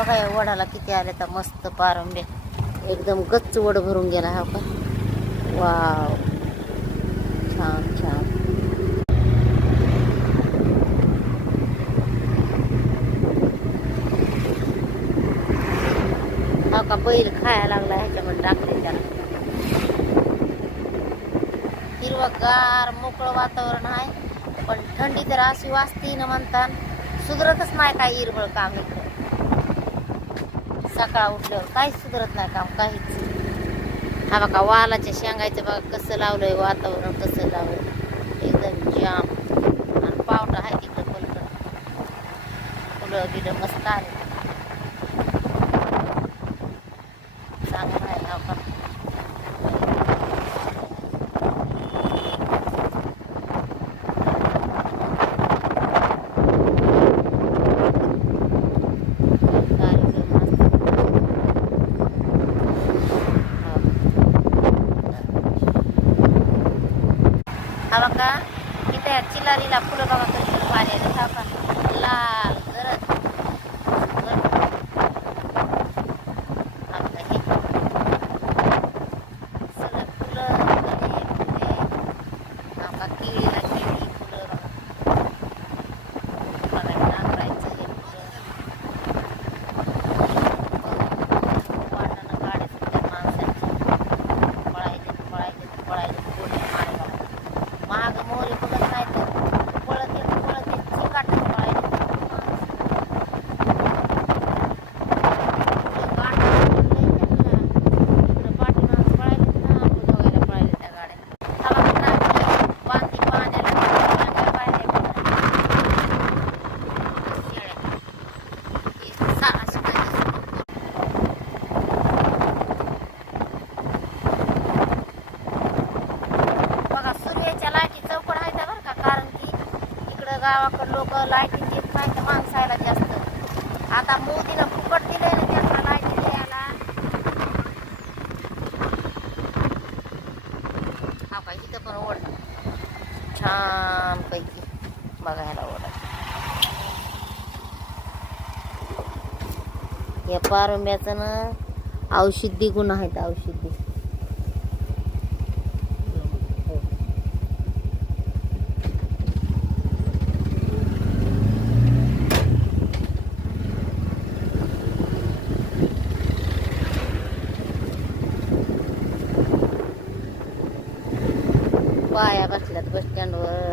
बघा या वडाला किती आले तर मस्त पारंब्या, एकदम गच्च वड भरून गेला हा का. वाव, छान छान. हा का बैल खायला लागला, ह्याच्यामध्ये टाकले त्याला. हिरवगार मोकळं वातावरण आहे, पण थंडी तर अशी वाजती ना म्हणतात सुधरतच नाही काय हिरवळ काम इकडं. सकाळ उठल्यावर काहीच सुधरत नाही काम, काहीच. हा बघा वालाच्या शेंगायचं बघा कसं लावलंय, वातावरण कसं लावलंय, एकदम जाम. आणि पावटा आहे तिकडं पलीकडं, फुलं बिलं मस्त आले, चांगलं आहे. हा का हा बघा इथे चिलारीला फुलं बघा कशी भारी आहे. हा का लाल गरज आपलं हे सगळं फुलं आता केळीला केळी फुलं बघा, नांगरायचं हे फुलं वाटाणा गाड्या सुद्धा माणसांची पळायचे पळायचे पळायचे कोणी माळगाव महाग मोरी बघत नाही तर पळत येत चिकाट पळायचे गावाकडे लोक लाईटी देत नाही तर माणसायला जास्त. आता मोदीनं फुकट दिले ना त्यांना लाईटी द्यायला. हा का इथं पण ओढ छान पैकी बघायला ओढ. या पारंब्याचं ना औषधी गुण आहेत, औषधी. बाया बसल्यात बस स्टँडवर.